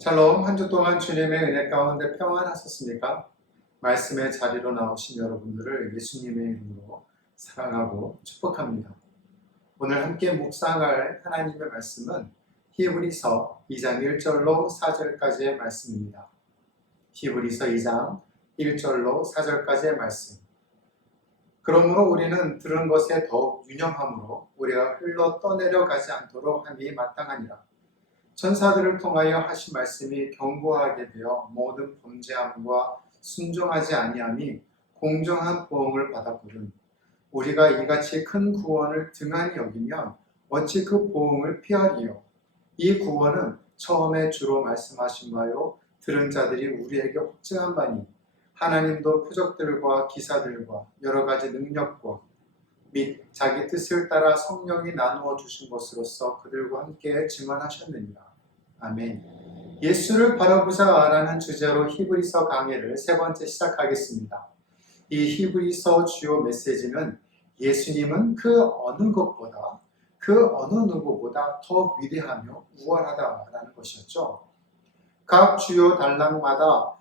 샬롬, 한 주 동안 주님의 은혜 가운데 평안하셨습니까? 말씀의 자리로 나오신 여러분들을 예수님의 이름으로 사랑하고 축복합니다. 오늘 함께 묵상할 하나님의 말씀은 히브리서 2장 1절로 4절까지의 말씀입니다. 히브리서 2장 1절로 4절까지의 말씀. 그러므로 우리는 들은 것에 더욱 유념함으로 우리가 흘러 떠내려가지 않도록 함이 마땅하니라. 천사들을 통하여 하신 말씀이 경고하게 되어 모든 범죄함과 순종하지 아니함이 공정한 보응을 받았거든. 우리가 이같이 큰 구원을 등한히 여기면 어찌 그 보응을 피하리요. 이 구원은 처음에 주로 말씀하신 바요 들은 자들이 우리에게 확증한 바니 하나님도 표적들과 기사들과 여러 가지 능력과 및 자기 뜻을 따라 성령이 나누어 주신 것으로서 그들과 함께 증언하셨느니라. 아멘. 예수를 바라보자라는 주제로 히브리서 강해를 세 번째 시작하겠습니다. 이 히브리서 주요 메시지는 예수님은 그 어느 것보다 그 어느 누구보다 더 위대하며 우월하다라는 것이었죠. 각 주요 단락마다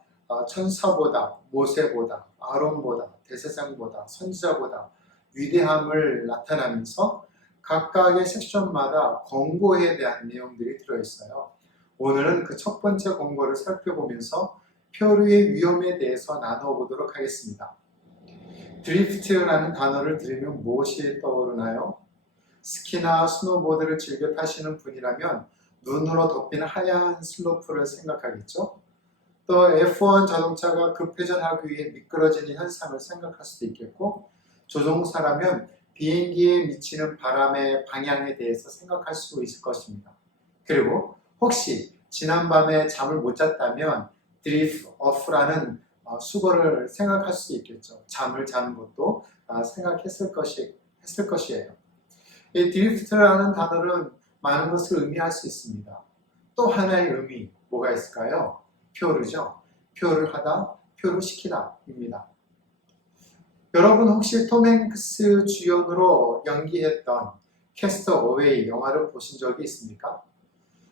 천사보다, 모세보다, 아론보다, 대제사장보다, 선지자보다 위대함을 나타나면서 각각의 섹션마다 권고에 대한 내용들이 들어있어요. 오늘은 그 첫 번째 권고를 살펴보면서 표류의 위험에 대해서 나눠보도록 하겠습니다. 드리프트라는 단어를 들으면 무엇이 떠오르나요? 스키나 스노보드를 즐겨 타시는 분이라면 눈으로 덮인 하얀 슬로프를 생각하겠죠? 또 F1 자동차가 급회전하기 위해 미끄러지는 현상을 생각할 수도 있겠고, 조종사라면 비행기에 미치는 바람의 방향에 대해서 생각할 수 있을 것입니다. 그리고 혹시 지난밤에 잠을 못 잤다면 드리프트 오프라는 수거를 생각할 수 있겠죠. 잠을 자는 것도 생각했을 것이에요. 이 드리프트라는 단어는 많은 것을 의미할 수 있습니다. 또 하나의 의미, 뭐가 있을까요? 표류죠. 표를 하다, 표를 시키다 입니다. 여러분 혹시 톰 행크스 주연으로 연기했던 캐스트 어웨이 영화를 보신 적이 있습니까?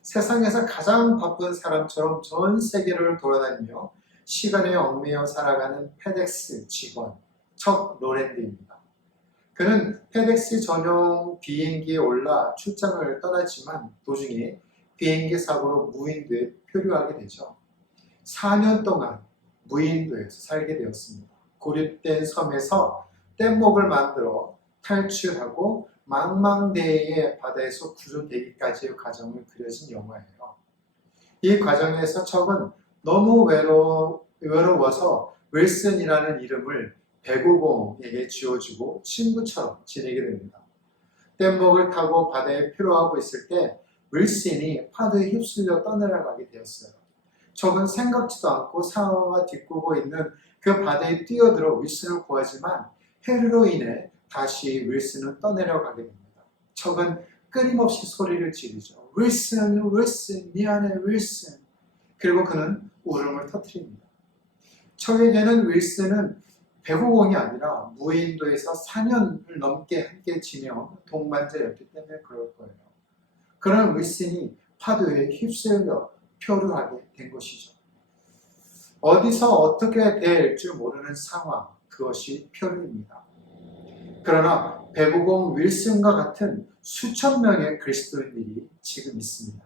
세상에서 가장 바쁜 사람처럼 전 세계를 돌아다니며 시간에 얽매여 살아가는 페덱스 직원 척 로랜드입니다. 그는 페덱스 전용 비행기에 올라 출장을 떠났지만 도중에 비행기 사고로 무인도에 표류하게 되죠. 4년 동안 무인도에서 살게 되었습니다. 고립된 섬에서 뗏목을 만들어 탈출하고 망망대해의 바다에서 구조되기까지의 과정을 그려진 영화예요. 이 과정에서 척은 너무 외로워서 윌슨이라는 이름을 배구공에게 지어주고 친구처럼 지내게 됩니다. 뗏목을 타고 바다에 표류하고 있을 때 윌슨이 파도에 휩쓸려 떠내려가게 되었어요. 척은 생각지도 않고 상어가 뒷구고 있는 그 바다에 뛰어들어 윌슨을 구하지만 해류로 인해 다시 윌슨은 떠내려가게 됩니다. 척은 끊임없이 소리를 지르죠. 윌슨, 윌슨, 미안해 윌슨. 그리고 그는 울음을 터뜨립니다. 척에게는 윌슨은 배구공이 아니라 무인도에서 4년을 넘게 함께 지내온 동반자였기 때문에 그럴 거예요. 그런 윌슨이 파도에 휩쓸려 표류하게 된 것이죠. 어디서 어떻게 될 줄 모르는 상황, 그것이 표류입니다. 그러나 배구공 윌슨과 같은 수천 명의 그리스도인들이 지금 있습니다.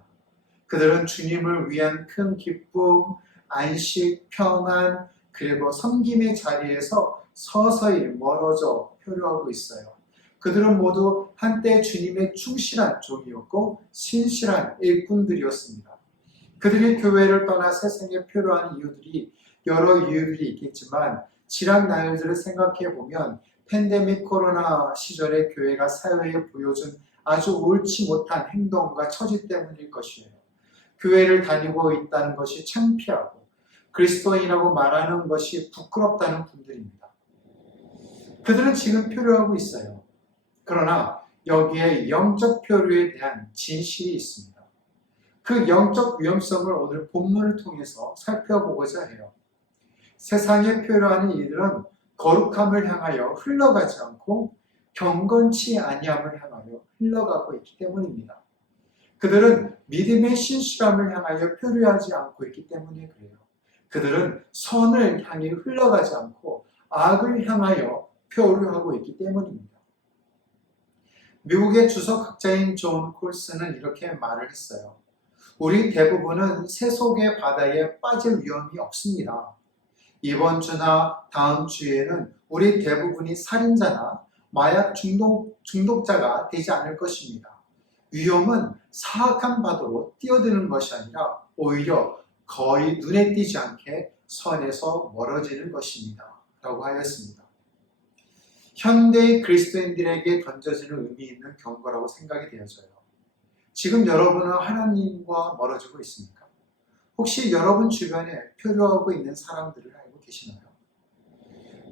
그들은 주님을 위한 큰 기쁨, 안식, 평안, 그리고 섬김의 자리에서 서서히 멀어져 표류하고 있어요. 그들은 모두 한때 주님의 충실한 종이었고 신실한 일꾼들이었습니다. 그들이 교회를 떠나 세상에 표류하는 이유들이 여러 이유들이 있겠지만 지난 날들을 생각해 보면 팬데믹 코로나 시절에 교회가 사회에 보여준 아주 옳지 못한 행동과 처지 때문일 것이에요. 교회를 다니고 있다는 것이 창피하고 그리스도인이라고 말하는 것이 부끄럽다는 분들입니다. 그들은 지금 표류하고 있어요. 그러나 여기에 영적 표류에 대한 진실이 있습니다. 그 영적 위험성을 오늘 본문을 통해서 살펴보고자 해요. 세상에 표류하는 이들은 거룩함을 향하여 흘러가지 않고 경건치 아니함을 향하여 흘러가고 있기 때문입니다. 그들은 믿음의 신실함을 향하여 표류하지 않고 있기 때문에 그래요. 그들은 선을 향해 흘러가지 않고 악을 향하여 표류하고 있기 때문입니다. 미국의 주석학자인 존 콜슨은 이렇게 말을 했어요. 우리 대부분은 세속의 바다에 빠질 위험이 없습니다. 이번 주나 다음 주에는 우리 대부분이 살인자나 마약 중독자가 되지 않을 것입니다. 위험은 사악한 바다로 뛰어드는 것이 아니라 오히려 거의 눈에 띄지 않게 선에서 멀어지는 것입니다. 라고 하였습니다. 현대의 그리스도인들에게 던져지는 의미 있는 경고라고 생각이 되어져요. 지금 여러분은 하나님과 멀어지고 있습니까? 혹시 여러분 주변에 표류하고 있는 사람들을 알고 계시나요?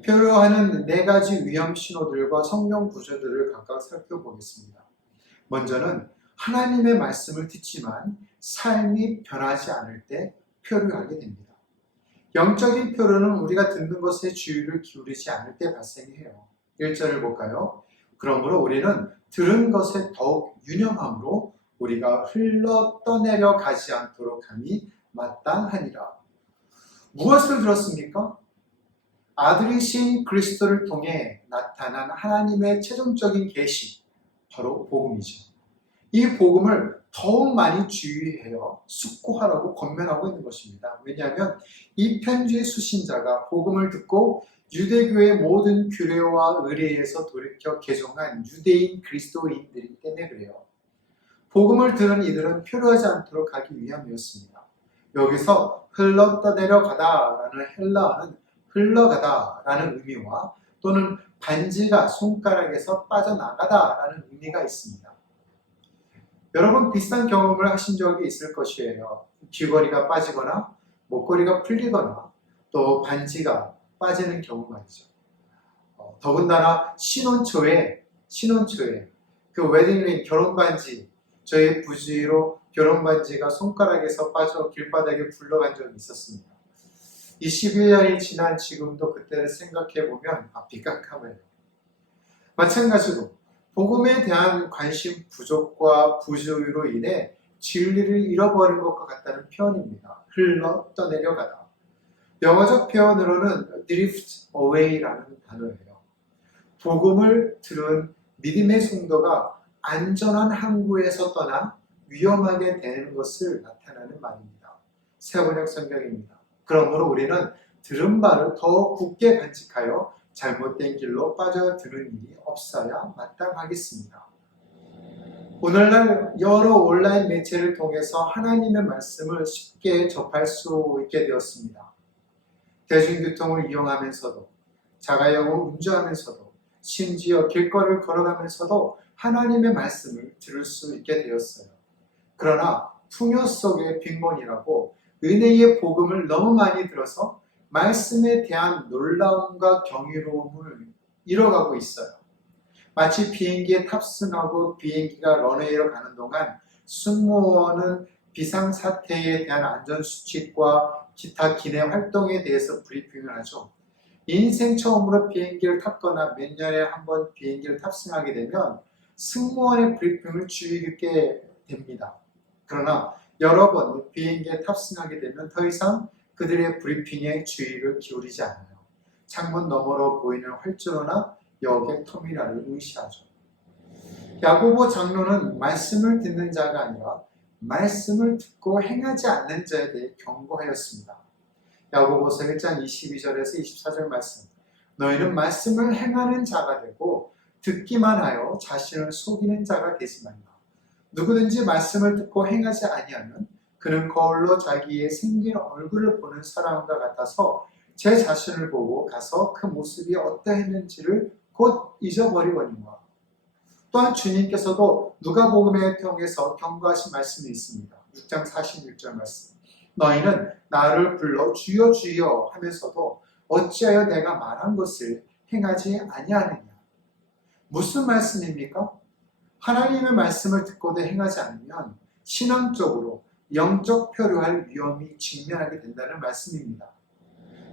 표류하는 4가지 위험 신호들과 성경 구조들을 각각 살펴보겠습니다. 먼저는 하나님의 말씀을 듣지만 삶이 변하지 않을 때 표류하게 됩니다. 영적인 표류는 우리가 듣는 것에 주의를 기울이지 않을 때 발생해요. 1절을 볼까요? 그러므로 우리는 들은 것에 더욱 유념함으로 우리가 흘러 떠내려 가지 않도록 함이 마땅하니라. 무엇을 들었습니까? 아들이신 그리스도를 통해 나타난 하나님의 최종적인 계시, 바로 복음이죠. 이 복음을 더욱 많이 주의하여 숙고하라고 권면하고 있는 것입니다. 왜냐하면 이 편지의 수신자가 복음을 듣고 유대교의 모든 규례와 의례에서 돌이켜 개종한 유대인 그리스도인들이기 때문에 그래요. 복음을 들은 이들은 표류하지 않도록 하기 위함이었습니다. 여기서 흘러 떠내려 가다라는 헬라어는 흘러가다라는 의미와 또는 반지가 손가락에서 빠져나가다라는 의미가 있습니다. 여러분 비슷한 경험을 하신 적이 있을 것이에요. 귀걸이가 빠지거나 목걸이가 풀리거나 또 반지가 빠지는 경우 말이죠. 더군다나 신혼초에 그 웨딩링 결혼반지, 저희 부지로 결혼반지가 손가락에서 빠져 길바닥에 굴러간 적이 있었습니다. 21년이 지난 지금도 그때를 생각해보면 앞이 깜깜해요. 마찬가지로 복음에 대한 관심 부족과 부조의로 인해 진리를 잃어버린 것과 같다는 표현입니다. 흘러 떠내려가다. 영어적 표현으로는 drift away라는 단어예요. 복음을 들은 믿음의 성도가 안전한 항구에서 떠나 위험하게 되는 것을 나타내는 말입니다. 새번역 성경입니다. 그러므로 우리는 들은 바를 더 굳게 간직하여 잘못된 길로 빠져드는 일이 없어야 마땅하겠습니다. 오늘날 여러 온라인 매체를 통해서 하나님의 말씀을 쉽게 접할 수 있게 되었습니다. 대중교통을 이용하면서도, 자가용을 운전하면서도, 심지어 길거리를 걸어가면서도 하나님의 말씀을 들을 수 있게 되었어요. 그러나 풍요 속의 빈곤이라고 은혜의 복음을 너무 많이 들어서 말씀에 대한 놀라움과 경이로움을 잃어가고 있어요. 마치 비행기에 탑승하고 비행기가 런웨이로 가는 동안 승무원은 비상사태에 대한 안전수칙과 기타 기내 활동에 대해서 브리핑을 하죠. 인생 처음으로 비행기를 탔거나 몇 년에 한 번 비행기를 탑승하게 되면 승무원의 브리핑을 주의 깊게 됩니다. 그러나 여러 번 비행기에 탑승하게 되면 더 이상 그들의 브리핑에 주의를 기울이지 않아요. 창문 너머로 보이는 활주로나 여객 터미널을 의시하죠. 야고보 장로는 말씀을 듣는 자가 아니라 말씀을 듣고 행하지 않는 자에 대해 경고하였습니다. 야고보서 1장 22절에서 24절 말씀. 너희는 말씀을 행하는 자가 되고 듣기만 하여 자신을 속이는 자가 되지 말라. 누구든지 말씀을 듣고 행하지 아니하면 그는 거울로 자기의 생긴 얼굴을 보는 사람과 같아서 제 자신을 보고 가서 그 모습이 어떠했는지를 곧 잊어버리거니와. 또한 주님께서도 누가복음을 통해서 경고하신 말씀이 있습니다. 6장 46절 말씀. 너희는 나를 불러 주여 주여 하면서도 어찌하여 내가 말한 것을 행하지 아니하느냐. 무슨 말씀입니까? 하나님의 말씀을 듣고도 행하지 않으면 신앙적으로 영적 표류할 위험이 직면하게 된다는 말씀입니다.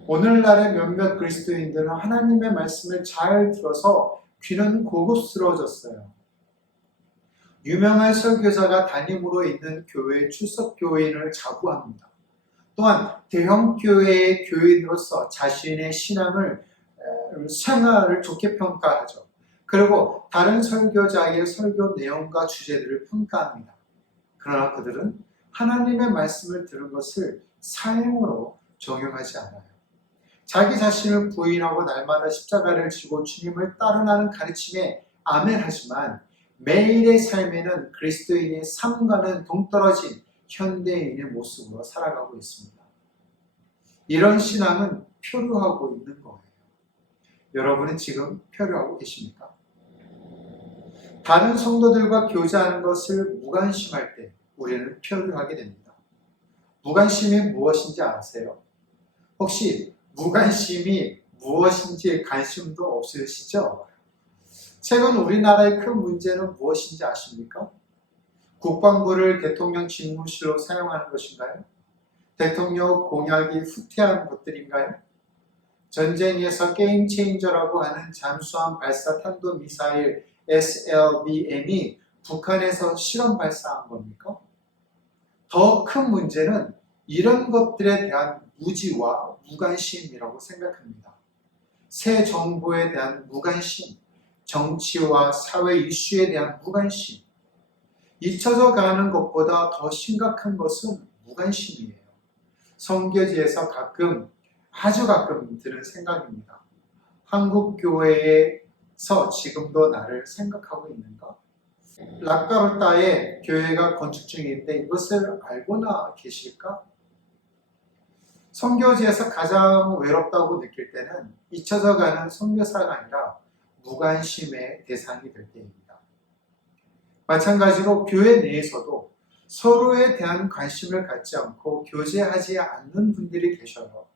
오늘날의 몇몇 그리스도인들은 하나님의 말씀을 잘 들어서 귀는 고급스러워졌어요. 유명한 설교자가 담임으로 있는 교회 출석 교인을 자부합니다. 또한 대형 교회의 교인으로서 자신의 신앙을 생활을 좋게 평가하죠. 그리고 다른 설교자의 설교 내용과 주제들을 평가합니다. 그러나 그들은 하나님의 말씀을 들은 것을 사행으로 적용하지 않아요. 자기 자신을 부인하고 날마다 십자가를 지고 주님을 따르라는 가르침에 아멘하지만 매일의 삶에는 그리스도인의 삶과는 동떨어진 현대인의 모습으로 살아가고 있습니다. 이런 신앙은 표류하고 있는 거예요. 여러분은 지금 표류하고 계십니까? 다른 성도들과 교제하는 것을 무관심할 때 우리는 표류하게 됩니다. 무관심이 무엇인지 아세요? 혹시 무관심이 무엇인지 관심도 없으시죠? 최근 우리나라의 큰 문제는 무엇인지 아십니까? 국방부를 대통령 집무실로 사용하는 것인가요? 대통령 공약이 후퇴한 것들인가요? 전쟁에서 게임 체인저라고 하는 잠수함 발사 탄도미사일 SLBM이 북한에서 실험 발사한 겁니까? 더 큰 문제는 이런 것들에 대한 무지와 무관심이라고 생각합니다. 새 정부에 대한 무관심, 정치와 사회 이슈에 대한 무관심, 잊혀져 가는 것보다 더 심각한 것은 무관심이에요. 선교지에서 아주 가끔 드는 생각입니다. 한국 교회에서 지금도 나를 생각하고 있는가? 라카르타에 교회가 건축 중인데 이것을 알고나 계실까? 선교지에서 가장 외롭다고 느낄 때는 잊혀져 가는 선교사가 아니라 무관심의 대상이 될 때입니다. 마찬가지로 교회 내에서도 서로에 대한 관심을 갖지 않고 교제하지 않는 분들이 계셔요.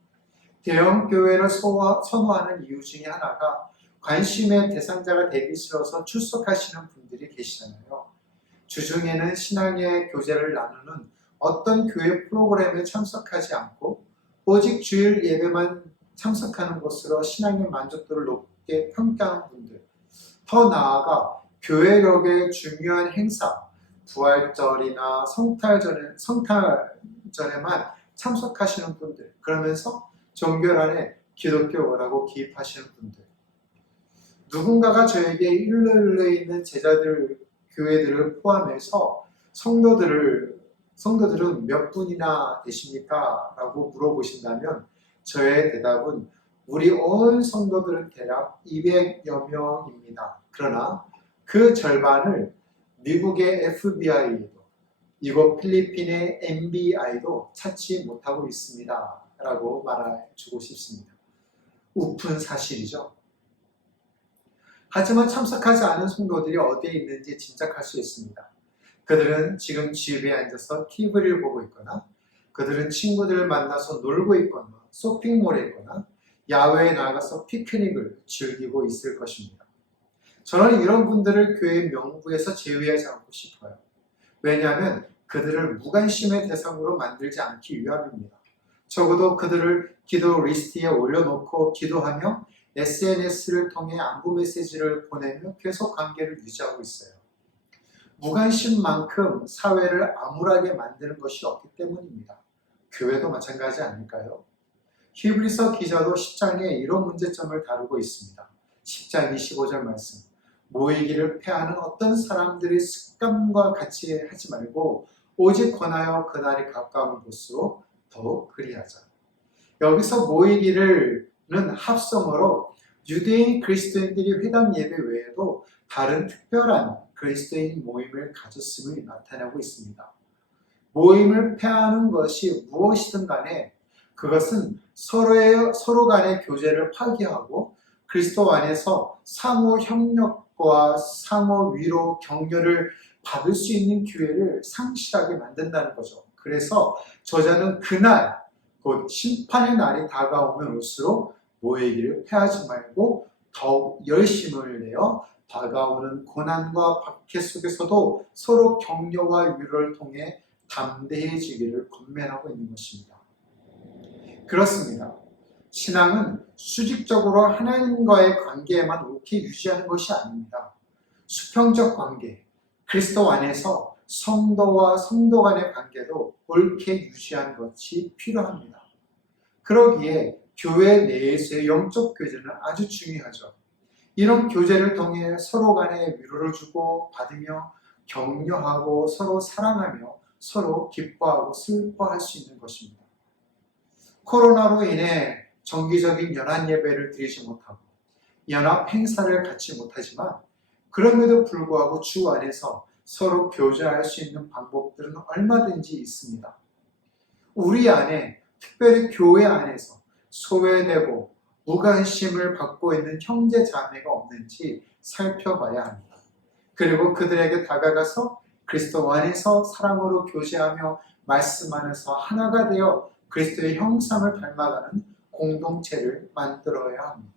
대형 교회를 선호하는 이유 중에 하나가 관심의 대상자가 되기 싫어서 출석하시는 분들이 계시잖아요. 주중에는 신앙의 교제를 나누는 어떤 교회 프로그램에 참석하지 않고 오직 주일 예배만 참석하는 것으로 신앙의 만족도를 높게 평가하는 분들, 더 나아가 교회력의 중요한 행사, 부활절이나 성탄절에만 참석하시는 분들, 그러면서 종교란에 기독교라고 기입하시는 분들, 누군가가 저에게 일루일루에 있는 제자들, 교회들을 포함해서 성도들은 몇 분이나 되십니까? 라고 물어보신다면 저의 대답은 우리 온 성도들은 대략 200여 명입니다. 그러나 그 절반을 미국의 FBI도, 이곳 필리핀의 NBI도 찾지 못하고 있습니다. 라고 말해주고 싶습니다. 우픈 사실이죠. 하지만 참석하지 않은 성도들이 어디에 있는지 짐작할 수 있습니다. 그들은 지금 집에 앉아서 TV를 보고 있거나 그들은 친구들을 만나서 놀고 있거나 쇼핑몰에 있거나 야외에 나가서 피크닉을 즐기고 있을 것입니다. 저는 이런 분들을 교회 명부에서 제외하지 않고 싶어요. 왜냐하면 그들을 무관심의 대상으로 만들지 않기 위함입니다. 적어도 그들을 기도 리스트에 올려놓고 기도하며 SNS를 통해 안부 메시지를 보내며 계속 관계를 유지하고 있어요. 무관심만큼 사회를 암울하게 만드는 것이 없기 때문입니다. 교회도 마찬가지 아닐까요? 히브리서 기자도 10장에 이런 문제점을 다루고 있습니다. 10장 25절 말씀. 모이기를 패하는 어떤 사람들의 습관과 같이 하지 말고 오직 권하여 그날이 가까운 볼수록 더욱 그리하자. 여기서 모이기를 합성어로 유대인 그리스도인들이 회당 예배 외에도 다른 특별한 그리스도인 모임을 가졌음을 나타내고 있습니다. 모임을 폐하는 것이 무엇이든 간에 그것은 서로 간의 교제를 파기하고 그리스도 안에서 상호 협력과 상호 위로 격려를 받을 수 있는 기회를 상실하게 만든다는 거죠. 그래서 저자는 그날 곧 심판의 날이 다가오면 올수록 모이기를 패하지 말고 더욱 열심을 내어 다가오는 고난과 박해 속에서도 서로 격려와 위로를 통해 담대해지기를 권면하고 있는 것입니다. 그렇습니다. 신앙은 수직적으로 하나님과의 관계에만 옳게 유지하는 것이 아닙니다. 수평적 관계, 그리스도 안에서 성도와 성도 간의 관계도 옳게 유지하는 것이 필요합니다. 그러기에 교회 내에서의 영적 교제는 아주 중요하죠. 이런 교제를 통해 서로 간에 위로를 주고 받으며 격려하고 서로 사랑하며 서로 기뻐하고 슬퍼할 수 있는 것입니다. 코로나로 인해 정기적인 연합 예배를 드리지 못하고 연합 행사를 갖지 못하지만 그럼에도 불구하고 주 안에서 서로 교제할 수 있는 방법들은 얼마든지 있습니다. 우리 안에, 특별히 교회 안에서 소외되고 무관심을 받고 있는 형제 자매가 없는지 살펴봐야 합니다. 그리고 그들에게 다가가서 그리스도 안에서 사랑으로 교제하며 말씀 안에서 하나가 되어 그리스도의 형상을 닮아가는 공동체를 만들어야 합니다.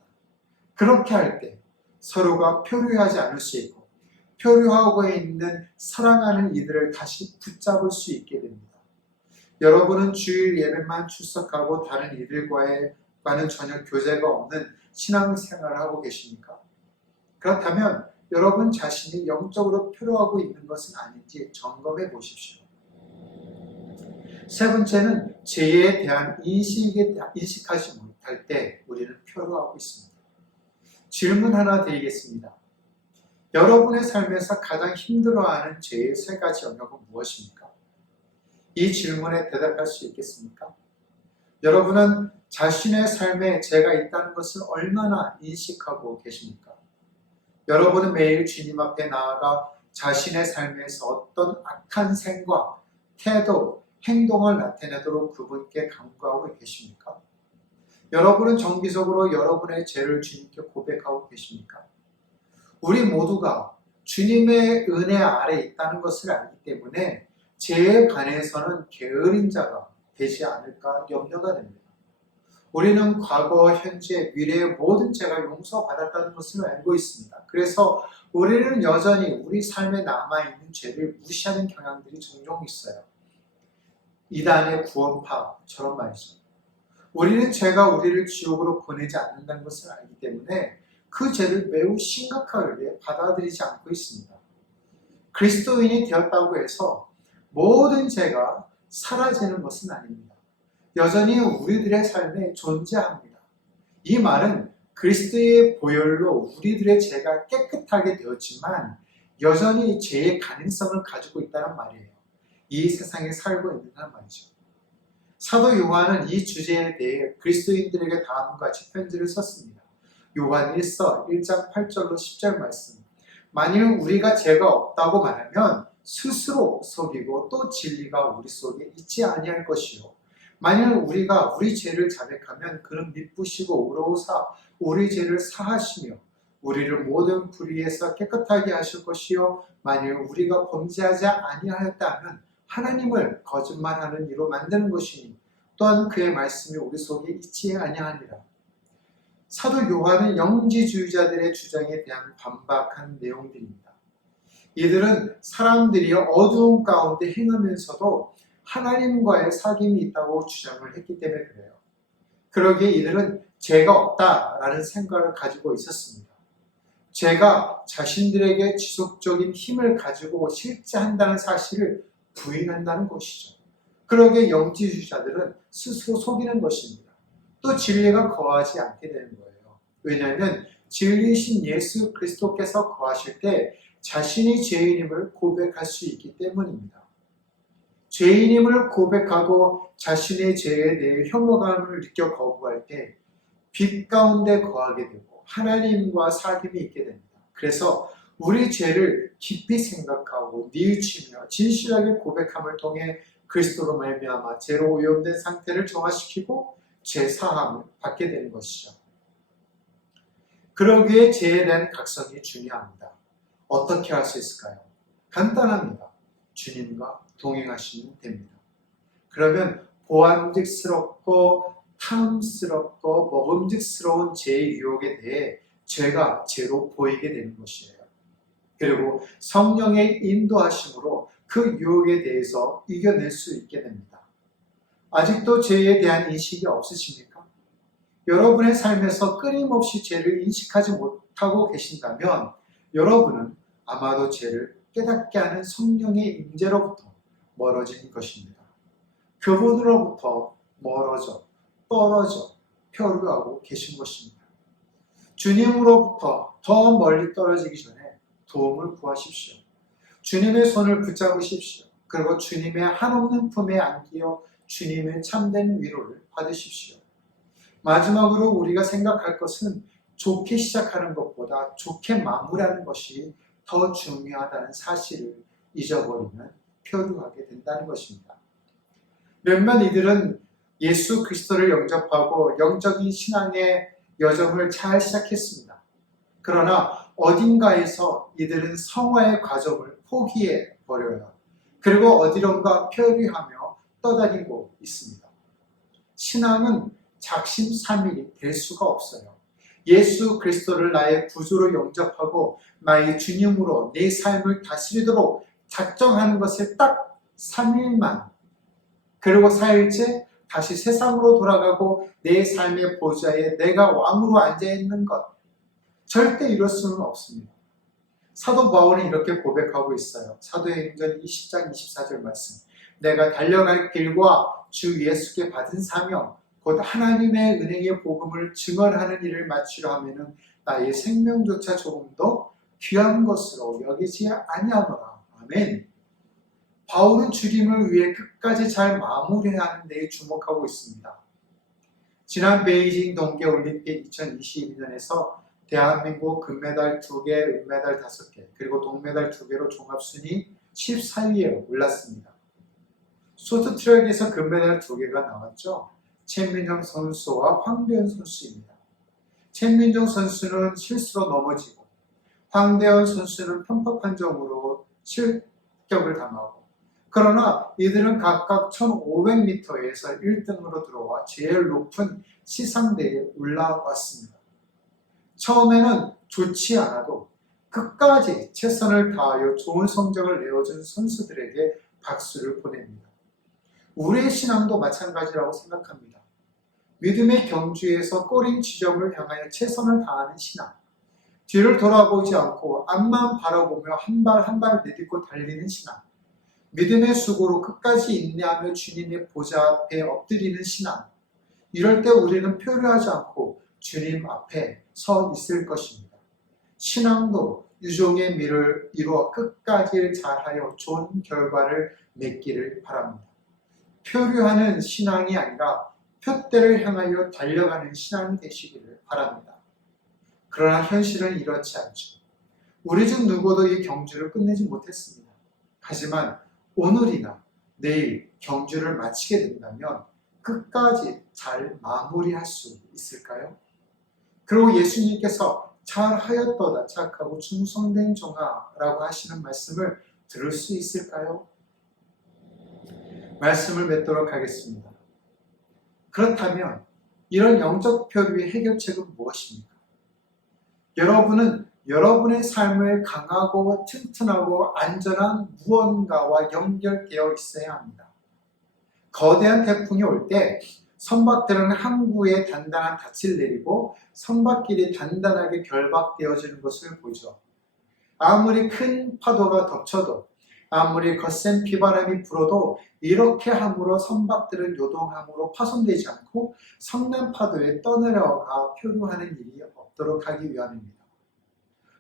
그렇게 할 때 서로가 표류하지 않을 수 있고 표류하고 있는 사랑하는 이들을 다시 붙잡을 수 있게 됩니다. 여러분은 주일 예배만 출석하고 다른 이들과는 전혀 교제가 없는 신앙생활을 하고 계십니까? 그렇다면 여러분 자신이 영적으로 표류하고 있는 것은 아닌지 점검해 보십시오. 세 번째는 죄에 대한 인식하지 못할 때 우리는 표류하고 있습니다. 질문 하나 드리겠습니다. 여러분의 삶에서 가장 힘들어하는 죄의 세 가지 영역은 무엇입니까? 이 질문에 대답할 수 있겠습니까? 여러분은 자신의 삶에 죄가 있다는 것을 얼마나 인식하고 계십니까? 여러분은 매일 주님 앞에 나아가 자신의 삶에서 어떤 악한 생각, 태도, 행동을 나타내도록 그분께 간구하고 계십니까? 여러분은 정기적으로 여러분의 죄를 주님께 고백하고 계십니까? 우리 모두가 주님의 은혜 아래 있다는 것을 알기 때문에 죄에 관해서는 게으른 자가 되지 않을까 염려가 됩니다. 우리는 과거, 현재, 미래의 모든 죄가 용서받았다는 것을 알고 있습니다. 그래서 우리는 여전히 우리 삶에 남아있는 죄를 무시하는 경향들이 종종 있어요. 이단의 구원파처럼 말이죠. 우리는 죄가 우리를 지옥으로 보내지 않는다는 것을 알기 때문에 그 죄를 매우 심각하게 받아들이지 않고 있습니다. 그리스도인이 되었다고 해서 모든 죄가 사라지는 것은 아닙니다. 여전히 우리들의 삶에 존재합니다. 이 말은 그리스도의 보혈로 우리들의 죄가 깨끗하게 되었지만 여전히 죄의 가능성을 가지고 있다는 말이에요. 이 세상에 살고 있는 말이죠. 사도 요한은 이 주제에 대해 그리스도인들에게 다음과 같이 편지를 썼습니다. 요한 1서 1장 8절로 10절 말씀. 만일 우리가 죄가 없다고 말하면 스스로 속이고 또 진리가 우리 속에 있지 아니할 것이요. 만일 우리가 우리 죄를 자백하면 그는 미쁘시고 의로우사 우리 죄를 사하시며 우리를 모든 불의에서 깨끗하게 하실 것이요. 만일 우리가 범죄하지 아니하였다 하면 하나님을 거짓말하는 이로 만드는 것이니 또한 그의 말씀이 우리 속에 있지 아니하니라. 사도 요한은 영지주의자들의 주장에 대한 반박한 내용들입니다. 이들은 사람들이 어두운 가운데 행하면서도 하나님과의 사귐이 있다고 주장을 했기 때문에 그래요. 그러기에 이들은 죄가 없다라는 생각을 가지고 있었습니다. 죄가 자신들에게 지속적인 힘을 가지고 실제한다는 사실을 부인한다는 것이죠. 그러기에 영지주의자들은 스스로 속이는 것입니다. 또 진리가 거하지 않게 되는 거예요. 왜냐하면 진리이신 예수 그리스도께서 거하실 때 자신이 죄인임을 고백할 수 있기 때문입니다. 죄인임을 고백하고 자신의 죄에 대해 혐오감을 느껴 거부할 때 빛 가운데 거하게 되고 하나님과 사귐이 있게 됩니다. 그래서 우리 죄를 깊이 생각하고 뉘우치며 진실하게 고백함을 통해 그리스도로 말미암아 죄로 오염된 상태를 정화시키고 죄 사함을 받게 되는 것이죠. 그러기에 죄에 대한 각성이 중요합니다. 어떻게 할 수 있을까요? 간단합니다. 주님과 동행하시면 됩니다. 그러면 보암직스럽고 탐스럽고 먹음직스러운 죄의 유혹에 대해 죄가 죄로 보이게 되는 것이에요. 그리고 성령의 인도하심으로 그 유혹에 대해서 이겨낼 수 있게 됩니다. 아직도 죄에 대한 인식이 없으십니까? 여러분의 삶에서 끊임없이 죄를 인식하지 못하고 계신다면 여러분은 아마도 죄를 깨닫게 하는 성령의 임재로부터 멀어진 것입니다. 그분으로부터 멀어져 떨어져 표류하고 계신 것입니다. 주님으로부터 더 멀리 떨어지기 전에 도움을 구하십시오. 주님의 손을 붙잡으십시오. 그리고 주님의 한없는 품에 안기어 주님의 참된 위로를 받으십시오. 마지막으로 우리가 생각할 것은 좋게 시작하는 것보다 좋게 마무리하는 것이 더 중요하다는 사실을 잊어버리면 표류하게 된다는 것입니다. 몇몇 이들은 예수 그리스도를 영접하고 영적인 신앙의 여정을 잘 시작했습니다. 그러나 어딘가에서 이들은 성화의 과정을 포기해 버려요. 그리고 어디론가 표류하며 떠다니고 있습니다. 신앙은 작심삼일이 될 수가 없어요. 예수 그리스도를 나의 구주로 영접하고 나의 주님으로 내 삶을 다스리도록 작정하는 것을 딱 3일만, 그리고 4일째 다시 세상으로 돌아가고 내 삶의 보좌에 내가 왕으로 앉아있는 것, 절대 이룰 수는 없습니다. 사도 바울은 이렇게 고백하고 있어요. 사도행전 20장 24절 말씀. 내가 달려갈 길과 주 예수께 받은 사명, 곧 하나님의 은혜의 복음을 증언하는 일을 마치려 하면은 나의 생명조차 조금도 귀한 것으로 여기지 아니하노라. 아멘. 바울은 주님을 위해 끝까지 잘 마무리하는 데에 주목하고 있습니다. 지난 베이징 동계올림픽 2022년에서 대한민국 금메달 2개, 은메달 5개, 그리고 동메달 2개로 종합순위 14위에 올랐습니다. 쇼트트랙에서 금메달 2개가 나왔죠. 최민정 선수와 황대현 선수입니다. 최민정 선수는 실수로 넘어지고 황대현 선수는 편법한 점으로 실격을 당하고, 그러나 이들은 각각 1500m에서 1등으로 들어와 제일 높은 시상대에 올라왔습니다. 처음에는 좋지 않아도 끝까지 최선을 다하여 좋은 성적을 내어준 선수들에게 박수를 보냅니다. 우리의 신앙도 마찬가지라고 생각합니다. 믿음의 경주에서 꼬린 지점을 향하여 최선을 다하는 신앙, 뒤를 돌아보지 않고 앞만 바라보며 한 발 한 발 내딛고 달리는 신앙, 믿음의 수고로 끝까지 인내하며 주님의 보좌 앞에 엎드리는 신앙, 이럴 때 우리는 표류하지 않고 주님 앞에 서 있을 것입니다. 신앙도 유종의 미를 이루어 끝까지 잘하여 좋은 결과를 맺기를 바랍니다. 표류하는 신앙이 아니라 표대를 향하여 달려가는 신앙이 되시기를 바랍니다. 그러나 현실은 이렇지 않죠. 우리 중 누구도 이 경주를 끝내지 못했습니다. 하지만 오늘이나 내일 경주를 마치게 된다면 끝까지 잘 마무리할 수 있을까요? 그리고 예수님께서 잘하였도다 착하고 충성된 종아라고 하시는 말씀을 들을 수 있을까요? 말씀을 맺도록 하겠습니다. 그렇다면 이런 영적 표류의 해결책은 무엇입니까? 여러분은 여러분의 삶을 강하고 튼튼하고 안전한 무언가와 연결되어 있어야 합니다. 거대한 태풍이 올 때 선박들은 항구에 단단한 닻을 내리고 선박길이 단단하게 결박되어지는 것을 보죠. 아무리 큰 파도가 덮쳐도, 아무리 거센 비바람이 불어도 이렇게 함으로 선박들은 요동함으로 파손되지 않고 성난 파도에 떠내려가 표류하는 일이 없도록 하기 위함입니다.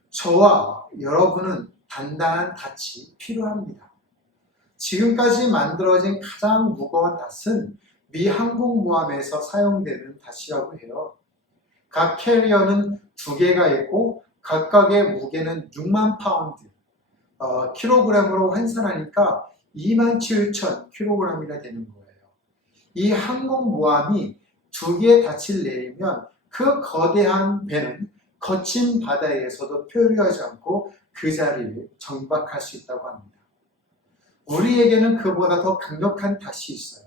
저와 여러분은 단단한 닻이 필요합니다. 지금까지 만들어진 가장 무거운 닻은 미 항공모함에서 사용되는 닻이라고 해요. 각 캐리어는 2개가 있고 각각의 무게는 6만 파운드, 킬로그램으로 환산하니까 27,000kg이나 되는 거예요. 이 항공모함이 2개의 닻을 내리면 그 거대한 배는 거친 바다에서도 표류하지 않고 그 자리를 정박할 수 있다고 합니다. 우리에게는 그보다 더 강력한 닻이 있어요.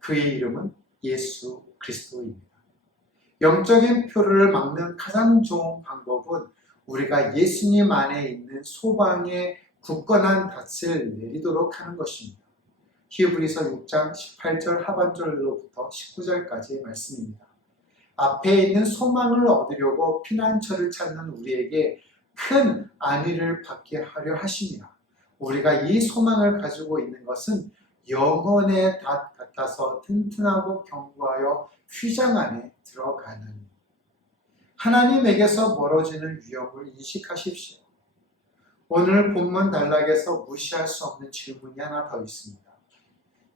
그의 이름은 예수 그리스도입니다. 영적인 표류를 막는 가장 좋은 방법은 우리가 예수님 안에 있는 소방의 굳건한 닻을 내리도록 하는 것입니다. 히브리서 6장 18절 하반절로부터 19절까지의 말씀입니다. 앞에 있는 소망을 얻으려고 피난처를 찾는 우리에게 큰 안위를 받게 하려 하시니라. 우리가 이 소망을 가지고 있는 것은 영혼의 닷 같아서 튼튼하고 견고하여 휘장 안에 들어가나니. 하나님에게서 멀어지는 위험을 인식하십시오. 오늘 본문 단락에서 무시할 수 없는 질문이 하나 더 있습니다.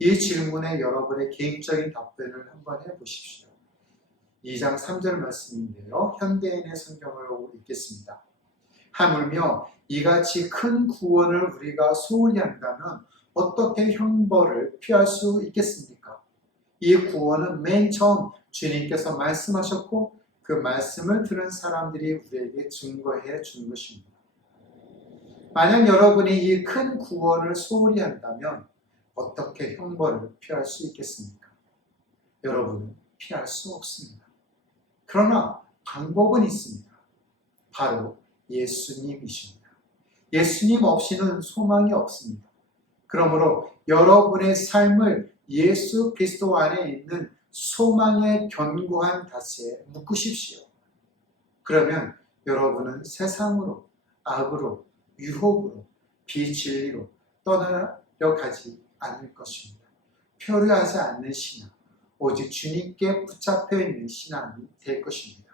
이 질문에 여러분의 개인적인 답변을 한번 해보십시오. 2장 3절 말씀인데요. 현대인의 성경을 읽겠습니다. 하물며 이같이 큰 구원을 우리가 소홀히 한다면 어떻게 형벌을 피할 수 있겠습니까? 이 구원은 맨 처음 주님께서 말씀하셨고 그 말씀을 들은 사람들이 우리에게 증거해 준 것입니다. 만약 여러분이 이 큰 구원을 소홀히 한다면 어떻게 형벌을 피할 수 있겠습니까? 여러분은 피할 수 없습니다. 그러나 방법은 있습니다. 바로 예수님이십니다. 예수님 없이는 소망이 없습니다. 그러므로 여러분의 삶을 예수 그리스도 안에 있는 소망의 견고한 닷에 묶으십시오. 그러면 여러분은 세상으로, 악으로, 유혹으로, 비진리로 떠나려 가지 않을 것입니다. 표류하지 않는 신앙, 오직 주님께 붙잡혀 있는 신앙이 될 것입니다.